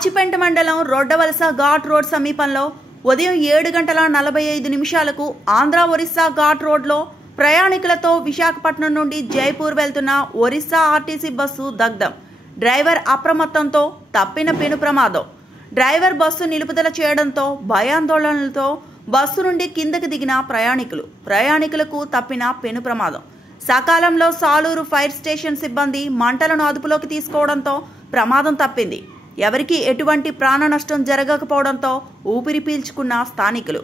దాచిపెంట మండలం రొడ్డవలస ఘాట్ రోడ్ సమీపంలో ఉదయం 7:45 ఆంధ్ర ఒరిస్సా ఘాట్ రోడ్లో ప్రయాణికులతో విశాఖపట్నం నుండి జైపూర్ వెళ్తున్న ఒరిస్సా ఆర్టీసీ బస్సు దగ్ధం. డ్రైవర్ అప్రమత్తంతో తప్పిన పెను ప్రమాదం. డ్రైవర్ బస్సు నిలుపుదల చేయడంతో భయాందోళనలతో బస్సు నుండి కిందకి దిగిన ప్రయాణికులకు తప్పిన పెను ప్రమాదం. సకాలంలో సాలూరు ఫైర్ స్టేషన్ సిబ్బంది మంటలను అదుపులోకి తీసుకోవడంతో ప్రమాదం తప్పింది. ఎవరికీ ఎటువంటి ప్రాణ నష్టం జరగకపోవడంతో ఊపిరి పీల్చుకున్న స్థానికులు.